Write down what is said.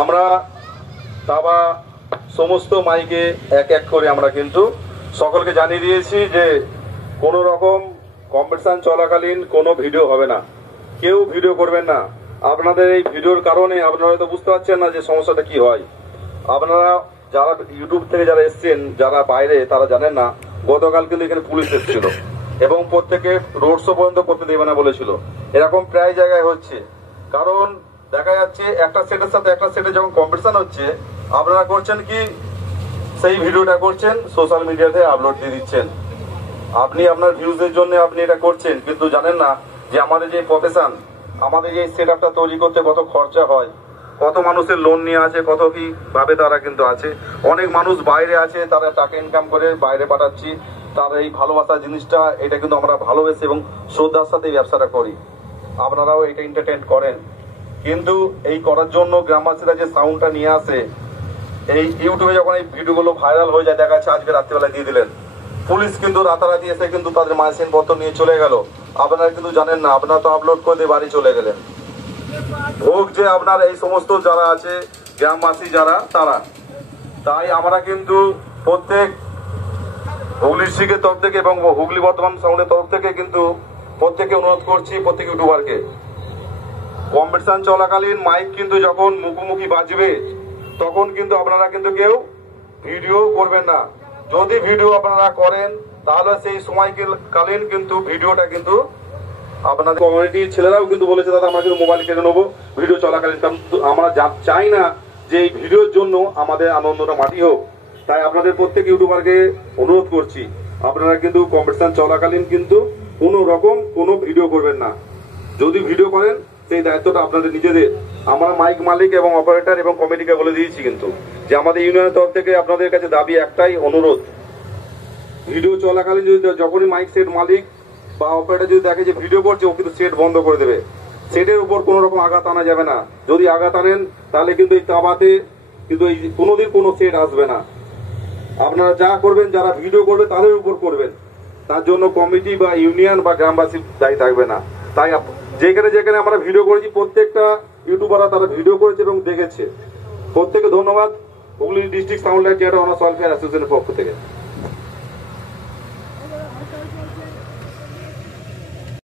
আমরা তাবা সমস্ত মাইকে এক এক করে আমরা কিন্তু সকলকে জানিয়ে দিয়েছি যে কোনো রকম কম্পিটিশন চলাকালীন কোনো ভিডিও হবে না, কেউ ভিডিও করবেন না। আপনাদের এই ভিডিওর কারণে আপনারা হয়তো বুঝতে পারছেন না যে সমস্যাটা কি হয়। আপনারা যারা ইউটিউব থেকে যারা এসছেন, যারা বাইরে, তারা জানেন না গতকাল কিন্তু এখানে পুলিশ এসেছিল এবং প্রত্যেকে রোড শো পর্যন্ত করতে দেবে না বলেছিল। এরকম প্রায় জায়গায় হচ্ছে, কারণ দেখা যাচ্ছে একটা সেটের সাথে একটা সেটে যখন কম্পিটিশন হচ্ছে, আপনারা করছেন কি সেই ভিডিওটা করছেন সোশ্যাল মিডিয়াতে আপলোড দিয়ে দিচ্ছেন। আপনি আপনার ভিউজের জন্য আপনি এটা করছেন, কিন্তু জানেন না যে আমাদের যে প্রফেশন, আমাদের যে সেট আপটা তৈরি করতে কত খরচা হয়, কত মানুষের লোন নিয়ে আছে, কত কি ভাবে তারা কিন্তু আছে। অনেক মানুষ বাইরে আছে, তারা টাকা ইনকাম করে বাইরে পাঠাচ্ছি। তার এই ভালোবাসা জিনিসটা, এটা কিন্তু আমরা ভালোবেসে এবং শ্রদ্ধার সাথে এই ব্যবসাটা করি। আপনারাও এটা এন্টারটেইন করেন, কিন্তু এই করার জন্য গ্রামবাসীরা যে সাউন্ডটা নিয়ে আসে, এই ইউটিউবে যখন এই ভিডিওগুলো ভাইরাল হয়ে যায়, দেখা যাচ্ছে আজকে রাত্রিবেলা দিয়ে দিলেন, পুলিশ কিন্তু রাতারাতি এসে কিন্তু তাদের মাইসিন পত্র নিয়ে চলে গেল। আপনারা কিন্তু জানেন না, আপনারা তো আপলোড করে দিয়ে বাড়ি চলে গেলেন। ভোগ যে আপনার এই সমস্ত যারা আছে গ্রামবাসী যারা, তারা তাই আমরা কিন্তু প্রত্যেক হুগলি ডিস্ট্রিক্টের তরফ থেকে এবং হুগলি বর্তমান সাউন্ডের তরফ থেকে কিন্তু প্রত্যেককে অনুরোধ করছি, প্রত্যেক ইউটিউবারকে, কম্পিটিশন চলাকালীন মাইক কিন্তু যখন মুখোমুখি বাজবে, তখন কিন্তু আপনারা কিন্তু কেউ ভিডিও করবেন না। যদি ভিডিও আপনারা করেন, তাহলে সেই সময়কালীন কিন্তু ভিডিওটা কিন্তু আপনাদের কমিউনিটির ছেলেরাও কিন্তু বলেছে, দাদা আমরা কিন্তু মোবাইল কেটে নেবো ভিডিও চলাকালীন। কারণ আমরা চাই না যে এই ভিডিওর জন্য আমাদের আনন্দটা মাটি হোক। তাই আপনাদের প্রত্যেক ইউটিউবারকে অনুরোধ করছি, আপনারা কিন্তু কম্পিটিশন চলাকালীন কিন্তু কোনো রকম কোনো ভিডিও করবেন না। যদি ভিডিও করেন, সেই দায়িত্বটা আপনাদের নিজেদের। আমরা মাইক মালিক এবং অপারেটর এবং কমিটিকে বলে দিয়েছি কিন্তু যে আমাদের ইউনিয়নের তরফ থেকে আপনাদের কাছে দাবি একটাই, অনুরোধ, ভিডিও চলাকালীন যদি যখনই মাইক সেট মালিক বা অপারেটর যদি দেখে যে ভিডিও করছে, ও কিন্তু সেট বন্ধ করে দেবে। সেটের উপর কোনো রকম আঘাত আনা যাবে না। যদি আঘাত আনেন, তাহলে কিন্তু এই তাবাতে কিন্তু এই কোনোদিন কোনো সেট আসবে না। আপনারা যা করবেন, যারা ভিডিও করবে তাদের উপর করবেন, তার জন্য কমিটি বা ইউনিয়ন বা গ্রামবাসী দায়ী থাকবে না। তাই যেখানে যেখানে আমরা ভিডিও করেছি, প্রত্যেকটা ইউটিউবাররা তারা ভিডিও করেছে এবং দেখেছে। প্রত্যেকে ধন্যবাদ Hooghly district sound light generator honours welfare অ্যাসোসিয়েশনের পক্ষ থেকে।